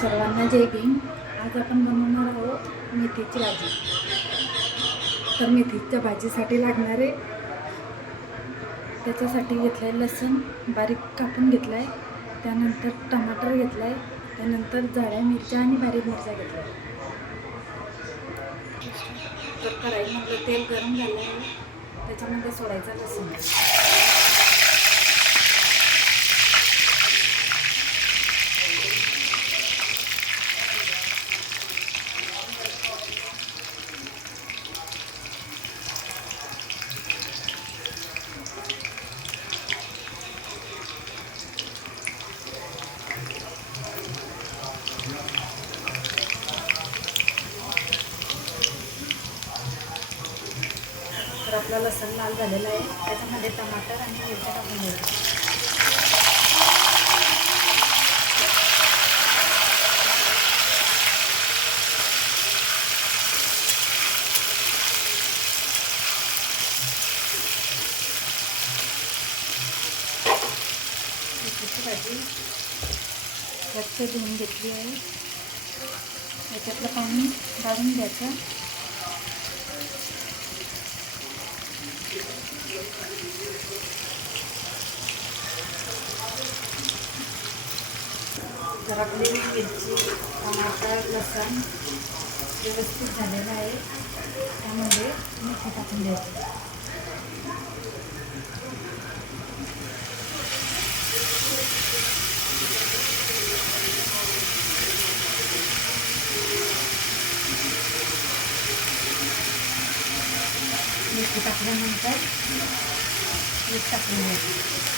सर्वांना जय भीम. आज आपण बनवणार आहोत मेथीची भाजी. तर मेथीच्या भाजीसाठी लागणारे त्याच्यासाठी घेतलं आहे लसूण बारीक कापून घेतला आहे, त्यानंतर टमाटर घेतला आहे, त्यानंतर जाड्या मिरच्या आणि बारीक मिरच्या घेतल्या. तर कढईमध्ये तेल गरम झालं आहे, त्याच्यामध्ये सोडायचा लसूण. तर आपला लसूण लाल झालेला आहे, त्याच्यामध्ये टमाटर आणि मिरच्या टाकून घ्यायच्या. मेथीची भाजी स्वच्छ धुवून घेतली आहे, याच्यातलं पाणी काढून घ्यायचं. तर आपली मिरची टमाटर लसूण व्यवस्थित झालेलं आहे, त्यामध्ये मेथी टाकून द्यायची. मेथी टाकल्यानंतर मीठ टाकून द्यायचं.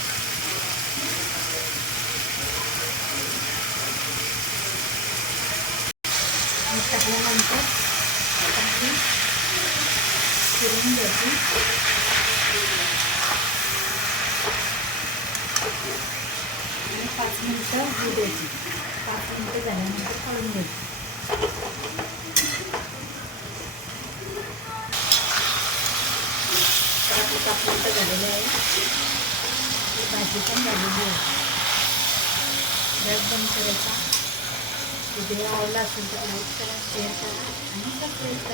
मीठ टाकल्यानंतर फिरवून द्यायची. आणि 5 मिनटं होऊ द्यायची. 5 मिनटं झाल्यानंतर काढून घ्यायची. तर आपली 5 मिनटं झालेली आहे, भाजी पण झालेली आहे. गॅस बंद करायचा. व्हिडिओ आवडला असेल तर लाईक करा, शेअर करा आणि सबस्क्राईब करा.